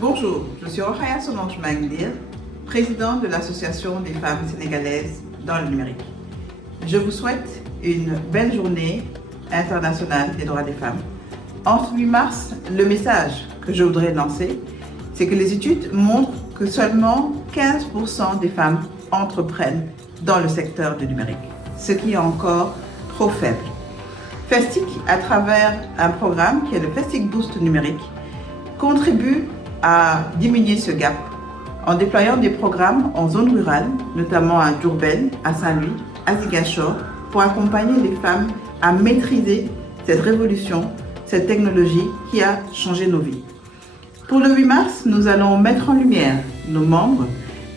Bonjour, je suis Rokhaya Sonange Magdir, présidente de l'Association des femmes sénégalaises dans le numérique. Je vous souhaite une belle journée internationale des droits des femmes. En ce 8 mars, le message que je voudrais lancer, c'est que les études montrent que seulement 15% des femmes entreprennent dans le secteur du numérique, ce qui est encore trop faible. Festic, à travers un programme qui est le Festic Boost numérique, contribue à diminuer ce gap en déployant des programmes en zone rurale, notamment à Diourbel, à Saint-Louis, à Ziguinchor, pour accompagner les femmes à maîtriser cette révolution, cette technologie qui a changé nos vies. Pour le 8 mars, nous allons mettre en lumière nos membres.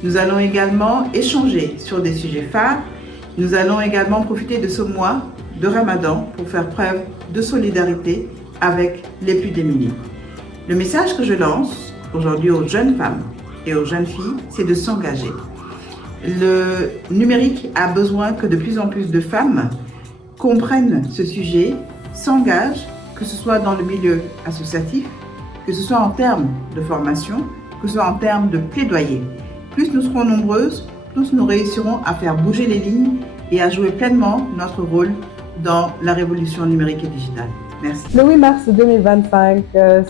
Nous allons également échanger sur des sujets phares. Nous allons également profiter de ce mois de Ramadan pour faire preuve de solidarité avec les plus démunis. Le message que je lance aujourd'hui aux jeunes femmes et aux jeunes filles, c'est de s'engager. Le numérique a besoin que de plus en plus de femmes comprennent ce sujet, s'engagent, que ce soit dans le milieu associatif, que ce soit en termes de formation, que ce soit en termes de plaidoyer. Plus nous serons nombreuses, plus nous réussirons à faire bouger les lignes et à jouer pleinement notre rôle dans la révolution numérique et digitale. Merci. Le 8 mars 2025,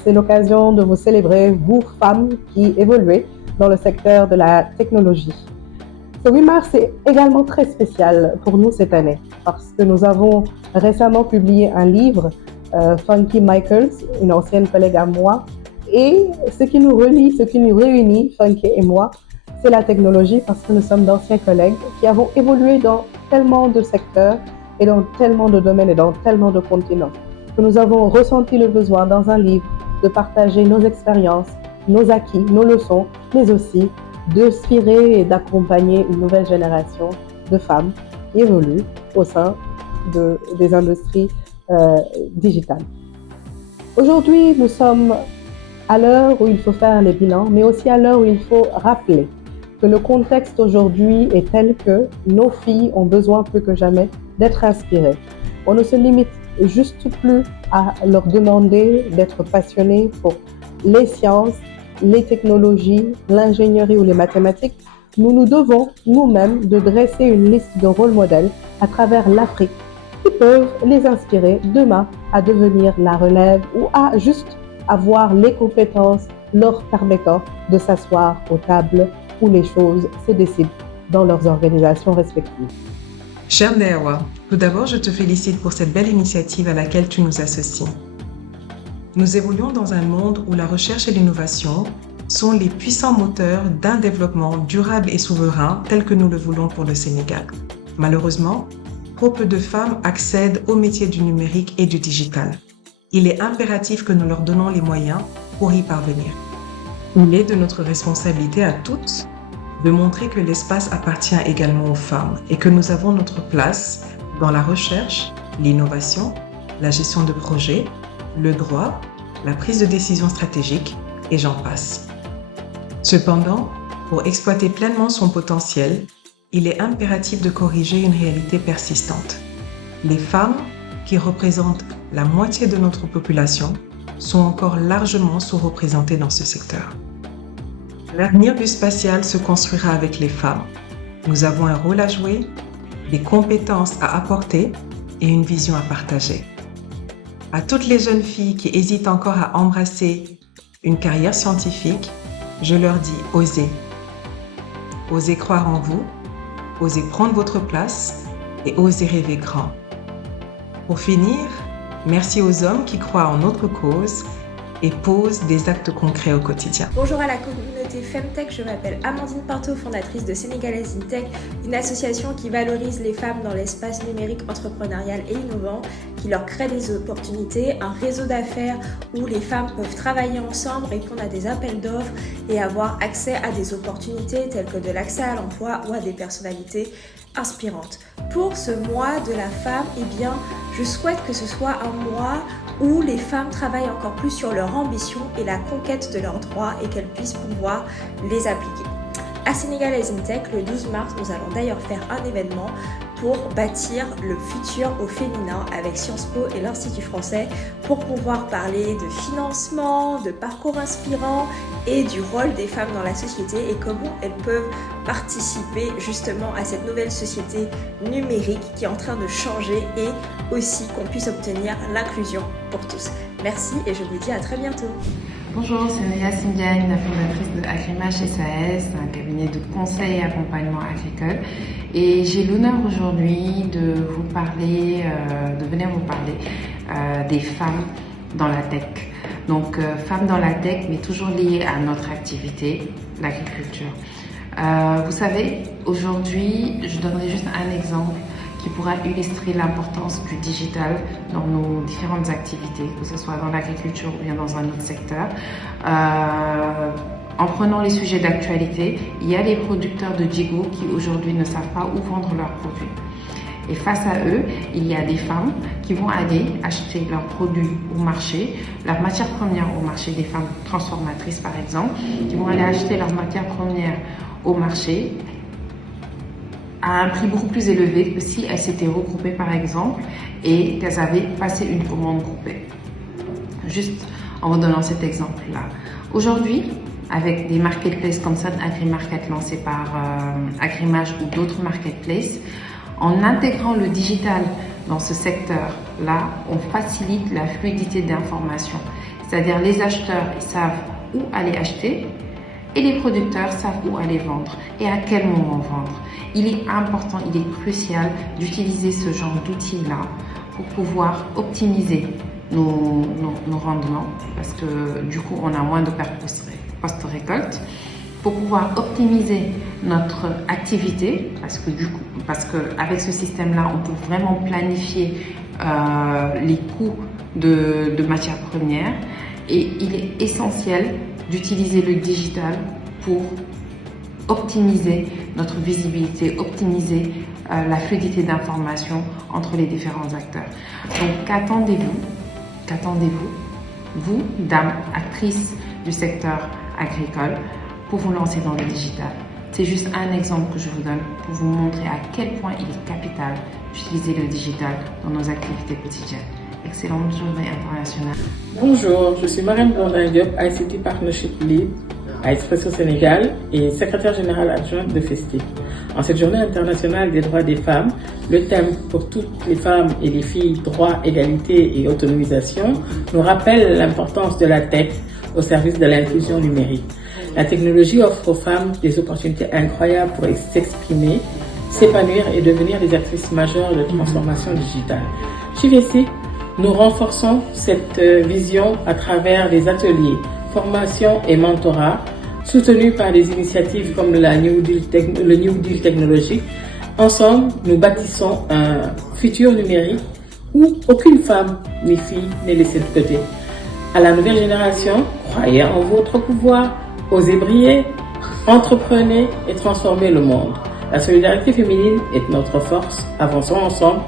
c'est l'occasion de vous célébrer, vous femmes qui évoluez dans le secteur de la technologie. Ce 8 mars est également très spécial pour nous cette année parce que nous avons récemment publié un livre, Funky Michaels, une ancienne collègue à moi, et ce qui nous relie, ce qui nous réunit, Funky et moi, c'est la technologie parce que nous sommes d'anciens collègues qui avons évolué dans tellement de secteurs et dans tellement de domaines et dans tellement de continents, que nous avons ressenti le besoin dans un livre de partager nos expériences, nos acquis, nos leçons, mais aussi d'inspirer et d'accompagner une nouvelle génération de femmes qui évoluent au sein des industries digitales. Aujourd'hui, nous sommes à l'heure où il faut faire les bilans, mais aussi à l'heure où il faut rappeler que le contexte aujourd'hui est tel que nos filles ont besoin plus que jamais d'être inspirées. On ne se limite juste plus à leur demander d'être passionnées pour les sciences, les technologies, l'ingénierie ou les mathématiques. Nous nous devons nous-mêmes de dresser une liste de rôles modèles à travers l'Afrique qui peuvent les inspirer demain à devenir la relève ou à juste avoir les compétences leur permettant de s'asseoir aux tables où les choses se décident dans leurs organisations respectives. Chère Ndeawa, tout d'abord, je te félicite pour cette belle initiative à laquelle tu nous associes. Nous évoluons dans un monde où la recherche et l'innovation sont les puissants moteurs d'un développement durable et souverain tel que nous le voulons pour le Sénégal. Malheureusement, trop peu de femmes accèdent au métier du numérique et du digital. Il est impératif que nous leur donnons les moyens pour y parvenir. Il est de notre responsabilité à toutes de montrer que l'espace appartient également aux femmes et que nous avons notre place dans la recherche, l'innovation, la gestion de projets, le droit, la prise de décision stratégique et j'en passe. Cependant, pour exploiter pleinement son potentiel, il est impératif de corriger une réalité persistante. Les femmes, qui représentent la moitié de notre population, sont encore largement sous-représentées dans ce secteur. L'avenir du spatial se construira avec les femmes. Nous avons un rôle à jouer, des compétences à apporter et une vision à partager. À toutes les jeunes filles qui hésitent encore à embrasser une carrière scientifique, je leur dis osez. Osez croire en vous, osez prendre votre place et osez rêver grand. Pour finir, merci aux hommes qui croient en notre cause et posent des actes concrets au quotidien. Bonjour à la communauté Femtech, je m'appelle Amandine Partot, fondatrice de Sénégalaises in Tech, une association qui valorise les femmes dans l'espace numérique entrepreneurial et innovant, qui leur crée des opportunités, un réseau d'affaires où les femmes peuvent travailler ensemble, répondre à des appels d'offres et avoir accès à des opportunités telles que de l'accès à l'emploi ou à des personnalités inspirantes. Pour ce mois de la femme, je souhaite que ce soit un mois où les femmes travaillent encore plus sur leur ambition et la conquête de leurs droits et qu'elles puissent pouvoir les appliquer. À Sénégalaises in Tech, le 12 mars, nous allons d'ailleurs faire un événement pour bâtir le futur au féminin avec Sciences Po et l'Institut français pour pouvoir parler de financement, de parcours inspirants et du rôle des femmes dans la société et comment elles peuvent participer justement à cette nouvelle société numérique qui est en train de changer et aussi qu'on puisse obtenir l'inclusion pour tous. Merci et je vous dis à très bientôt. Bonjour, c'est Maria Sindiane, la fondatrice de Agrimage SAS, un cabinet de conseil et accompagnement agricole. Et j'ai l'honneur aujourd'hui de vous parler, de venir vous parler des femmes dans la tech. Donc, femmes dans la tech, mais toujours liées à notre activité, l'agriculture. Vous savez, aujourd'hui, je donnerai juste un exemple qui pourra illustrer l'importance du digital dans nos différentes activités, que ce soit dans l'agriculture ou bien dans un autre secteur. En prenant les sujets d'actualité, il y a les producteurs de Digo qui aujourd'hui ne savent pas où vendre leurs produits. Et face à eux, il y a des femmes qui vont aller acheter leurs produits au marché, leurs matières premières au marché, des femmes transformatrices par exemple, qui vont aller acheter leurs matières premières au marché à un prix beaucoup plus élevé que si elles s'étaient regroupées par exemple et qu'elles avaient passé une commande groupée. Juste en vous donnant cet exemple-là. Aujourd'hui, avec des marketplaces comme Sun AgriMarket lancés par Agrimage ou d'autres marketplaces, en intégrant le digital dans ce secteur-là, on facilite la fluidité d'information. C'est-à-dire les acheteurs ils savent où aller acheter et les producteurs savent où aller vendre et à quel moment vendre. Il est important, il est crucial d'utiliser ce genre d'outils-là pour pouvoir optimiser nos rendements parce que du coup on a moins de pertes post-récolte, pour pouvoir optimiser notre activité parce que avec ce système-là on peut vraiment planifier les coûts de matières premières et il est essentiel d'utiliser le digital pour optimiser notre visibilité, optimiser la fluidité d'information entre les différents acteurs. Donc qu'attendez-vous, vous, dames, actrices du secteur agricole, pour vous lancer dans le digital? C'est juste un exemple que je vous donne pour vous montrer à quel point il est capital d'utiliser le digital dans nos activités quotidiennes. Excellente journée internationale. Bonjour, je suis Mariam Blondin Diop, ICT Partnership Lead à Expresso Sénégal et secrétaire générale adjointe de FESTIC. En cette journée internationale des droits des femmes, le thème pour toutes les femmes et les filles, droit, égalité et autonomisation, nous rappelle l'importance de la tech au service de l'inclusion numérique. La technologie offre aux femmes des opportunités incroyables pour s'exprimer, s'épanouir et devenir des actrices majeures de transformation digitale. Chez FESTIC, nous renforçons cette vision à travers des ateliers, formations et mentorats soutenus par des initiatives comme le New Deal technologique. Ensemble, nous bâtissons un futur numérique où aucune femme ni fille n'est laissée de côté. À la nouvelle génération, croyez en votre pouvoir, osez briller, entreprenez et transformez le monde. La solidarité féminine est notre force. Avançons ensemble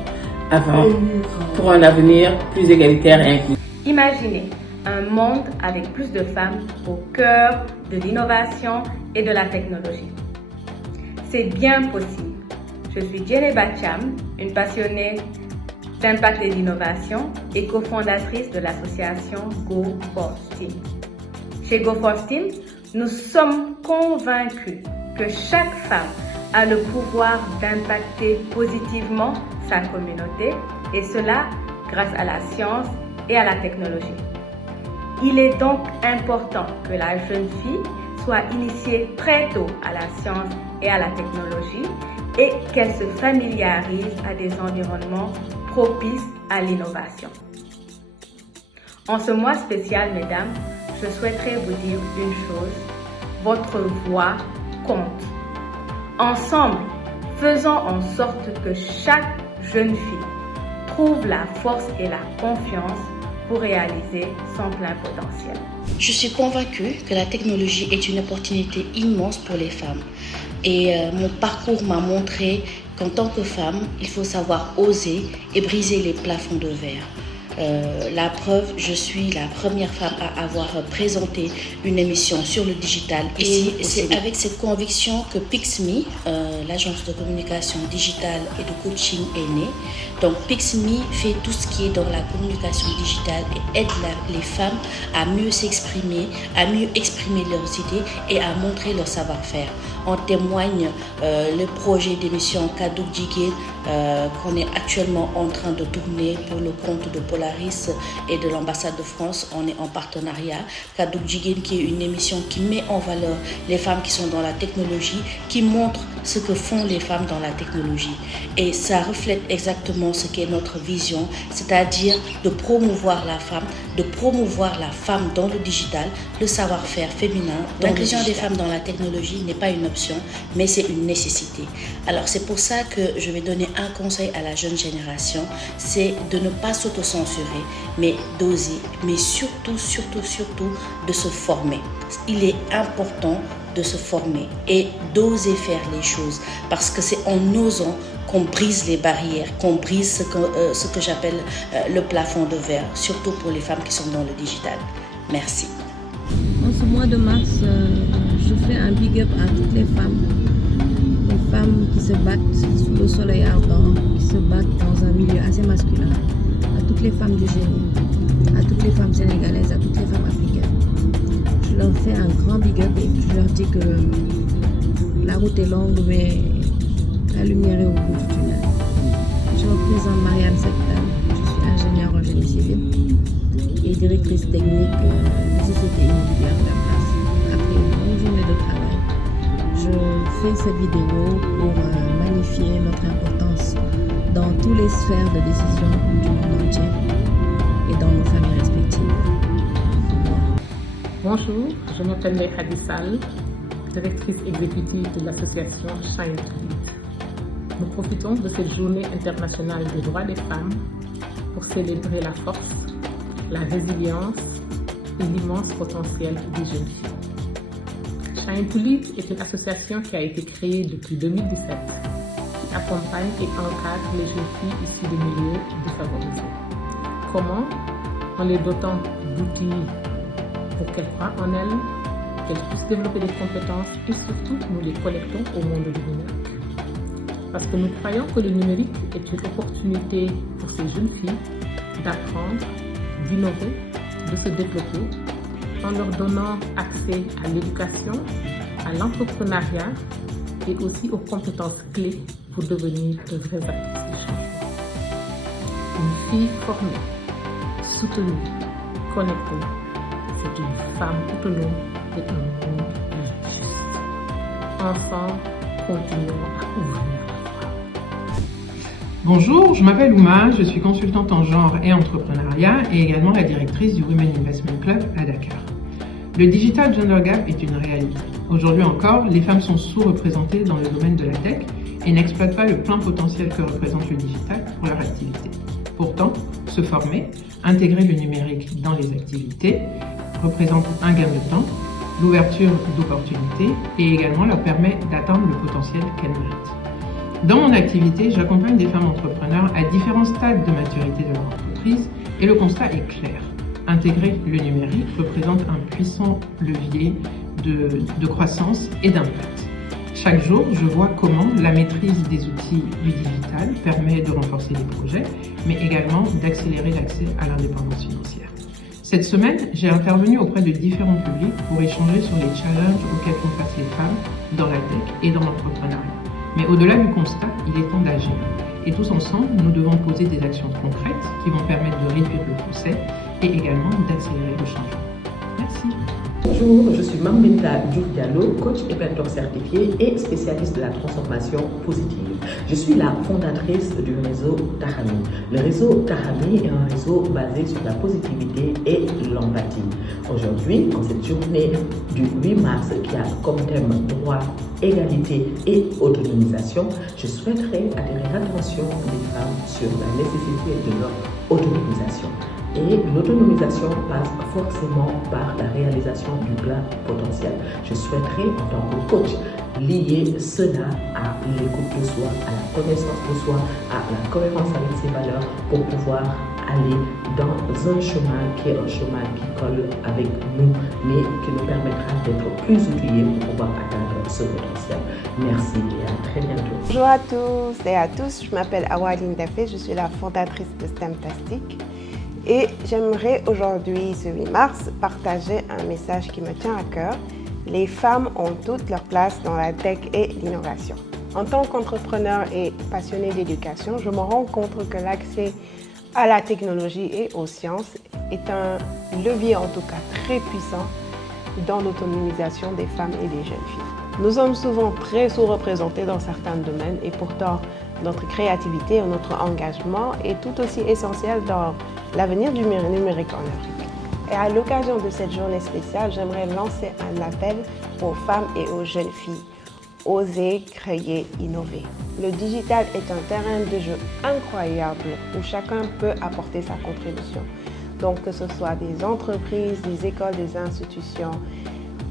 pour un avenir plus égalitaire et inclusif. Imaginez un monde avec plus de femmes au cœur de l'innovation et de la technologie. C'est bien possible. Je suis Jenny Bacham, une passionnée d'impact et d'innovation et cofondatrice de l'association Go for STEAM. Chez Go for STEAM, nous sommes convaincus que chaque femme a le pouvoir d'impacter positivement sa communauté et cela grâce à la science et à la technologie. Il est donc important que la jeune fille soit initiée très tôt à la science et à la technologie et qu'elle se familiarise à des environnements propices à l'innovation. En ce mois spécial, mesdames, je souhaiterais vous dire une chose, votre voix compte. Ensemble, faisons en sorte que chaque jeune fille trouve la force et la confiance pour réaliser son plein potentiel. Je suis convaincue que la technologie est une opportunité immense pour les femmes. Et mon parcours m'a montré qu'en tant que femme, il faut savoir oser et briser les plafonds de verre. La preuve, je suis la première femme à avoir présenté une émission sur le digital. Et c'est avec cette conviction que PixMe, l'agence de communication digitale et de coaching, est née. Donc PixMe fait tout ce qui est dans la communication digitale et aide les femmes à mieux s'exprimer, à mieux exprimer leurs idées et à montrer leur savoir-faire. En témoigne le projet d'émission Kaduk Jigéen qu'on est actuellement en train de tourner pour le compte de Polaris et de l'ambassade de France. On est en partenariat. Kaduk Jigéen, qui est une émission qui met en valeur les femmes qui sont dans la technologie, qui montre ce que font les femmes dans la technologie. Et ça reflète exactement ce qu'est notre vision, c'est-à-dire de promouvoir la femme dans le digital, le savoir-faire féminin. L'inclusion des femmes dans la technologie n'est pas une option, mais c'est une nécessité. Alors c'est pour ça que je vais donner un conseil à la jeune génération, c'est de ne pas s'autocensurer, mais d'oser, mais surtout de se former. Il est important de se former et d'oser faire les choses, parce que c'est en osant qu'on brise les barrières, qu'on brise ce que j'appelle le plafond de verre, surtout pour les femmes qui sont dans le digital. Merci. En ce mois de mars, je fais un big up à toutes les femmes qui se battent sous le soleil ardent, qui se battent dans un milieu assez masculin, à toutes les femmes du génie, à toutes les femmes sénégalaises, à toutes les femmes africaines. Je leur fais un grand big up et je leur dis que la route est longue, mais la lumière est au bout du tunnel. Je représente Marianne Sektan, je suis ingénieure en génie civil et directrice technique de société immobilière de la place. Après une longue journée de travail, je fais cette vidéo pour magnifier notre importance dans toutes les sphères de décision du monde entier et dans nos familles respectives. Bonjour, je m'appelle Mekha Sall, directrice exécutive de l'association Shine to Lead. Nous profitons de cette journée internationale des droits des femmes pour célébrer la force, la résilience et l'immense potentiel des jeunes filles. Shine to Lead est une association qui a été créée depuis 2017, qui accompagne et encadre les jeunes filles issues des milieux défavorisés. Comment? En les dotant d'outils pour qu'elles croient en elles, qu'elles puissent développer des compétences et surtout nous les connectons au monde du numérique. Parce que nous croyons que le numérique est une opportunité pour ces jeunes filles d'apprendre, d'innover, de se développer en leur donnant accès à l'éducation, à l'entrepreneuriat et aussi aux compétences clés pour devenir de vrais acteurs de changement. Une fille formée, soutenue, connectée, c'est une femme autonome et un monde plus juste. Ensemble, continuons à ouvrir la voie. Bonjour, je m'appelle Ouma, je suis consultante en genre et entrepreneuriat et également la directrice du Women Investment Club à Dakar. Le Digital Gender Gap est une réalité. Aujourd'hui encore, les femmes sont sous-représentées dans le domaine de la tech et n'exploitent pas le plein potentiel que représente le digital pour leur activité. Pourtant, se former, intégrer le numérique dans les activités représente un gain de temps, l'ouverture d'opportunités et également leur permet d'atteindre le potentiel qu'elles méritent. Dans mon activité, j'accompagne des femmes entrepreneurs à différents stades de maturité de leur entreprise et le constat est clair. Intégrer le numérique représente un puissant levier de croissance et d'impact. Chaque jour, je vois comment la maîtrise des outils du digital permet de renforcer les projets, mais également d'accélérer l'accès à l'indépendance financière. Cette semaine, j'ai intervenu auprès de différents publics pour échanger sur les challenges auxquels font face les femmes dans la tech et dans l'entrepreneuriat. Mais au-delà du constat, il est temps d'agir. Et tous ensemble, nous devons poser des actions concrètes qui vont permettre de réduire le fossé et également d'accélérer le changement. Merci. Bonjour, je suis Mambinta Diouf Diallo, coach et mentor certifié et spécialiste de la transformation positive. Je suis la fondatrice du réseau Tahami. Le réseau Tahami est un réseau basé sur la positivité et l'empathie. Aujourd'hui, en cette journée du 8 mars qui a comme thème droit, égalité et autonomisation, je souhaiterais attirer l'attention des femmes sur la nécessité de leur autonomisation. Et l'autonomisation passe forcément par la réalisation du plein potentiel. Je souhaiterais, en tant que coach, lier cela à l'écoute de soi, à la connaissance de soi, à la cohérence avec ses valeurs pour pouvoir aller dans un chemin qui est un chemin qui colle avec nous, mais qui nous permettra d'être plus outillés pour pouvoir atteindre ce potentiel. Merci et à très bientôt. Bonjour à tous et à tous, je m'appelle Awaline Dafé, je suis la fondatrice de STEMtastic et j'aimerais aujourd'hui, ce 8 mars, partager un message qui me tient à cœur. Les femmes ont toute leur place dans la tech et l'innovation. En tant qu'entrepreneur et passionné d'éducation, je me rends compte que l'accès à la technologie et aux sciences est un levier en tout cas très puissant dans l'autonomisation des femmes et des jeunes filles. Nous sommes souvent très sous-représentés dans certains domaines et pourtant notre créativité et notre engagement est tout aussi essentiel dans l'avenir du numérique en Afrique. Et à l'occasion de cette journée spéciale, j'aimerais lancer un appel aux femmes et aux jeunes filles. Oser, créer, innover. Le digital est un terrain de jeu incroyable où chacun peut apporter sa contribution. Donc que ce soit des entreprises, des écoles, des institutions,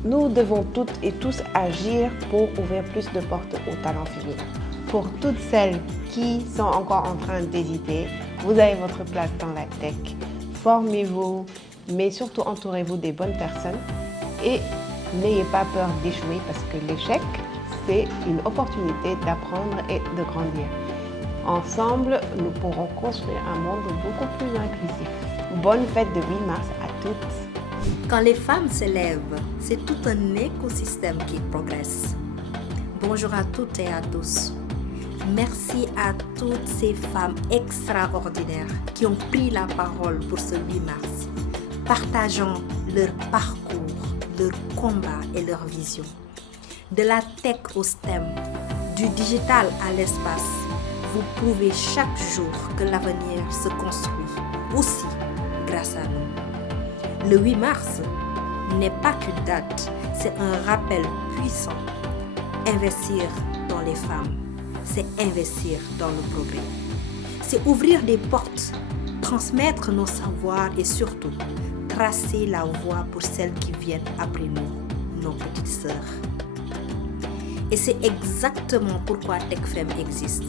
nous devons toutes et tous agir pour ouvrir plus de portes aux talents féminins. Pour toutes celles qui sont encore en train d'hésiter, vous avez votre place dans la tech. Formez-vous, mais surtout entourez-vous des bonnes personnes et n'ayez pas peur d'échouer parce que l'échec, c'est une opportunité d'apprendre et de grandir. Ensemble, nous pourrons construire un monde beaucoup plus inclusif. Bonne fête de 8 mars à toutes. Quand les femmes s'élèvent, c'est tout un écosystème qui progresse. Bonjour à toutes et à tous. Merci à toutes ces femmes extraordinaires qui ont pris la parole pour ce 8 mars. Partageons leur parcours, leur combat et leur vision. De la tech au STEM, du digital à l'espace, vous prouvez chaque jour que l'avenir se construit aussi grâce à nous. Le 8 mars n'est pas qu'une date, c'est un rappel puissant. Investir dans les femmes, c'est investir dans le progrès. C'est ouvrir des portes, transmettre nos savoirs et surtout tracer la voie pour celles qui viennent après nous, nos petites sœurs. Et c'est exactement pourquoi TechFem existe.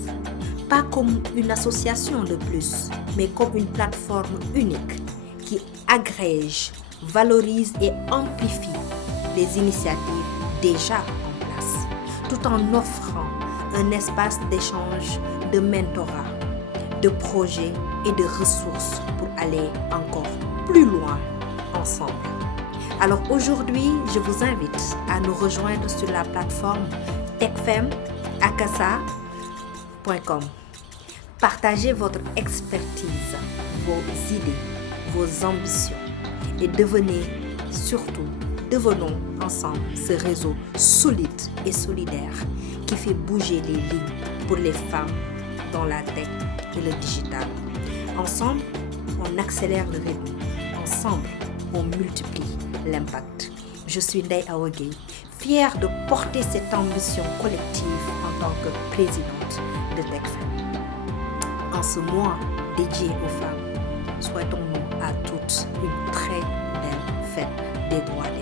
Pas comme une association de plus, mais comme une plateforme unique qui agrège, valorise et amplifie les initiatives déjà en place, tout en offrant un espace d'échange, de mentorat, de projets et de ressources pour aller encore plus loin ensemble. Alors aujourd'hui, je vous invite à nous rejoindre sur la plateforme techfemakassa.com. Partagez votre expertise, vos idées, vos ambitions et devenons ensemble ce réseau solide et solidaire qui fait bouger les lignes pour les femmes dans la tech et le digital. Ensemble, on accélère le rythme. Ensemble, on multiplie l'impact. Je suis Ndeye Awa Gueye, fière de porter cette ambition collective en tant que présidente de TechFem. En ce mois dédié aux femmes, souhaitons-nous à toutes une très belle fête des droits